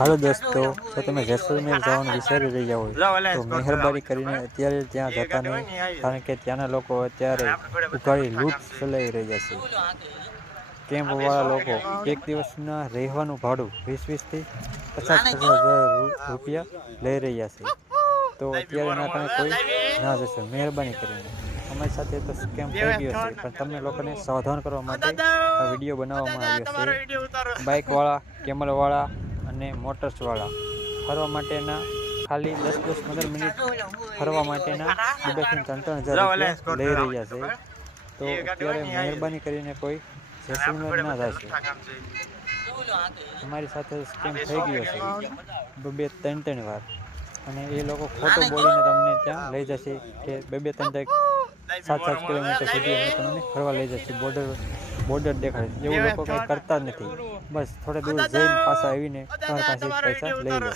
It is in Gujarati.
હાલો દોસ્તો, જો તમે જેસલમેર જવાનું વિચારી રહ્યા હોય તો મહેરબાની કરીને અત્યારે ત્યાં જતા નહીં, કારણ કે ત્યાંના લોકો અત્યારે ઉઘાડી લૂંટ ચલાવી રહ્યા છે. કેમ્પવાળા લોકો એક દિવસના રહેવાનું ભાડું 20,000 થી 50,000 રૂપિયા લઈ રહ્યા છે. તો અત્યારે એના કારણે કોઈ ના જશે. મહેરબાની કરીને અમારી સાથે તો સ્કેમ થઈ ગયો છે, પણ તમને લોકોને સાવધાન કરવા માટે આ વિડીયો બનાવવામાં આવ્યો છે. બાઇકવાળા, કેમલવાળા અને મોટર્સવાળા ફરવા માટેના ખાલી 10-15 મિનિટ ફરવા માટેના 2,000-3,000 રૂપિયા લઈ રહ્યા છે. તો અત્યારે મહેરબાની કરીને કોઈ જેસલમેર ના જશે. અમારી સાથે સ્કેમ થઈ ગયો છે 2-3 વાર, અને એ લોકો ખોટું બોલીને તમને ત્યાં લઈ જશે કે 2-3 7 કિલોમીટર સુધી અમે તમને ફરવા લઈ જશે. બોર્ડર દેખાડે એવું લોકો કંઈ કરતા જ નથી. બસ થોડા દૂર જઈને પાછા આવીને તમારી પાસે પૈસા લઈ લે.